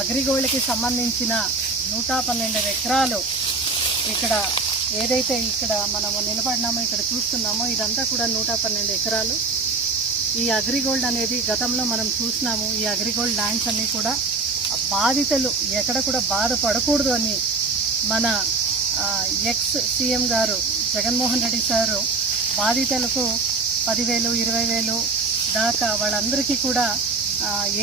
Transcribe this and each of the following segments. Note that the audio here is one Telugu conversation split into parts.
అగ్రిగోల్డ్కి సంబంధించిన 112 ఎకరాలు ఇక్కడ ఏదైతే ఇక్కడ మనము నిలబడినామో ఇక్కడ చూస్తున్నామో ఇదంతా కూడా 112 ఎకరాలు. ఈ అగ్రిగోల్డ్ అనేది గతంలో మనం చూసినాము. ఈ అగ్రిగోల్డ్ ల్యాండ్స్ అన్నీ కూడా బాధితులు ఎక్కడ కూడా బాధపడకూడదు అని మన ఎక్స్ సీఎం గారు జగన్మోహన్ రెడ్డి సారు బాధితులకు 10,000 20,000 దాకా వాళ్ళందరికీ కూడా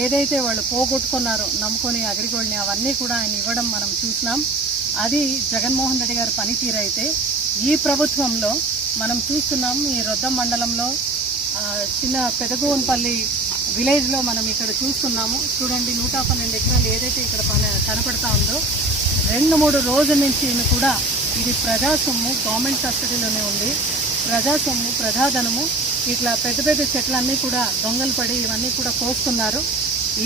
ఏదైతే వాళ్ళు పోగొట్టుకున్నారో నమ్ముకొని అగ్రిగోల్డ్ని అవన్నీ కూడా ఆయన ఇవ్వడం మనం చూసినాం. అది జగన్మోహన్ రెడ్డి గారి పనితీరు. అయితే ఈ ప్రభుత్వంలో మనం చూస్తున్నాం ఈ రొద్దం మండలంలో చిన్న పెదగోన్పల్లి విలేజ్లో మనం ఇక్కడ చూస్తున్నాము. చూడండి 112 ఎకరాలు ఏదైతే ఇక్కడ కనపడతా ఉందో 2-3 రోజుల నుంచి కూడా ఇది ప్రజాసొమ్ము గవర్నమెంట్ కస్టడీలోనే ఉంది. ప్రజాసొమ్ము ప్రజాధనము ఇట్లా పెద్ద పెద్ద చెట్లన్నీ కూడా దొంగలు పడి ఇవన్నీ కూడా కోస్తున్నారు.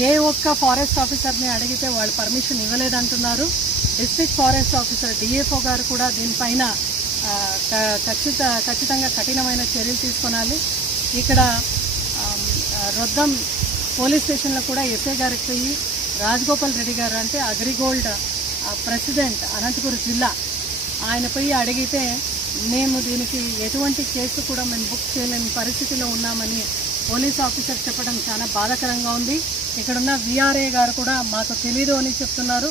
ఏ ఒక్క ఫారెస్ట్ ఆఫీసర్ని అడిగితే వాళ్ళు పర్మిషన్ ఇవ్వలేదంటున్నారు. డిస్ట్రిక్ట్ ఫారెస్ట్ ఆఫీసర్ డిఎఫ్ఓ గారు కూడా దీనిపైన ఖచ్చితంగా కఠినమైన చర్యలు తీసుకోవాలి. ఇక్కడ రొద్దం పోలీస్ స్టేషన్లో కూడా ఎస్ఐ గారికి పోయి రాజగోపాల్ రెడ్డి గారు అంటే అగ్రిగోల్డ్ ప్రెసిడెంట్ అనంతపురం జిల్లా ఆయన పోయి అడిగితే మేము దీనికి ఎటువంటి కేసు కూడా మేము బుక్ చేయలేని పరిస్థితిలో ఉన్నామని పోలీస్ ఆఫీసర్ చెప్పడం చాలా బాధాకరంగా ఉంది. ఇక్కడున్న విఆర్ఏ గారు కూడా మాకు తెలీదు అని చెప్తున్నారు.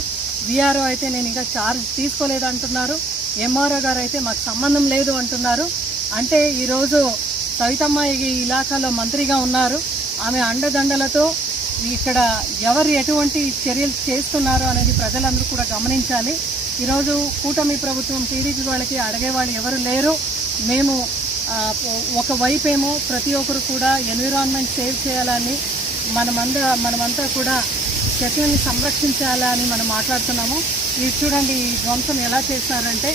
విఆర్ఓ అయితే నేను ఇంకా ఛార్జ్ తీసుకోలేదు అంటున్నారు. ఎంఆర్ఓ గారు అయితే మాకు సంబంధం లేదు అంటున్నారు. అంటే ఈరోజు సవితమ్మ ఈ ఇలాకాలో మంత్రిగా ఉన్నారు. ఆమె అండదండలతో ఇక్కడ ఎవరు ఎటువంటి చర్యలు చేస్తున్నారు అనేది ప్రజలందరూ కూడా గమనించాలి. ఈరోజు కూటమి ప్రభుత్వం టీడీపీ వాళ్ళకి అడిగేవాళ్ళు ఎవరు లేరు. మేము ఒకవైపేమో ప్రతి ఒక్కరు కూడా ఎన్విరాన్మెంట్ సేవ్ చేయాలని మనమంతా కూడా చెట్లని సంరక్షించాలని మనం మాట్లాడుతున్నాము. ఇది చూడండి ఈ ధ్వంసం ఎలా చేస్తారంటే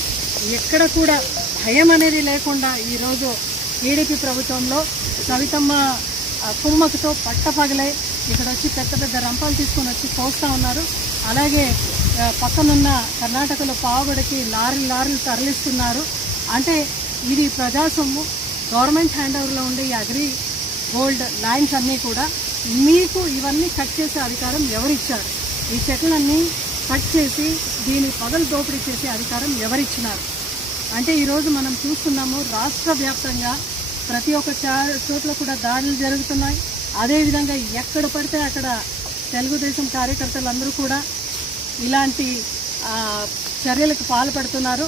ఎక్కడ కూడా భయం అనేది లేకుండా ఈరోజు టీడీపీ ప్రభుత్వంలో సవితమ్మ కుమ్మకుతో పట్టపగలే ఇక్కడ వచ్చి పెద్ద పెద్ద రంపాలు తీసుకొని వచ్చి కోస్తూ ఉన్నారు. అలాగే పక్కనున్న కర్ణాటకలో పావుగడికి లారీలు తరలిస్తున్నారు. అంటే ఇది ప్రజాసొమ్ము గవర్నమెంట్ హ్యాండ్ ఓవర్లో ఉండే ఈ అగ్రి గోల్డ్ ల్యాండ్స్ అన్నీ కూడా మీకు ఇవన్నీ కట్ చేసే అధికారం ఎవరిచ్చారు? ఈ చెట్లన్నీ కట్ చేసి దీని పగలు దోపిడీ చేసే అధికారం ఎవరిచ్చినారు? అంటే ఈరోజు మనం చూస్తున్నాము రాష్ట్ర వ్యాప్తంగా ప్రతి ఒక్క చోట్ల కూడా దాడులు జరుగుతున్నాయి. అదేవిధంగా ఎక్కడ పడితే అక్కడ తెలుగుదేశం కార్యకర్తలందరూ కూడా ఇలాంటి చర్యలకు పాల్పడుతున్నారు.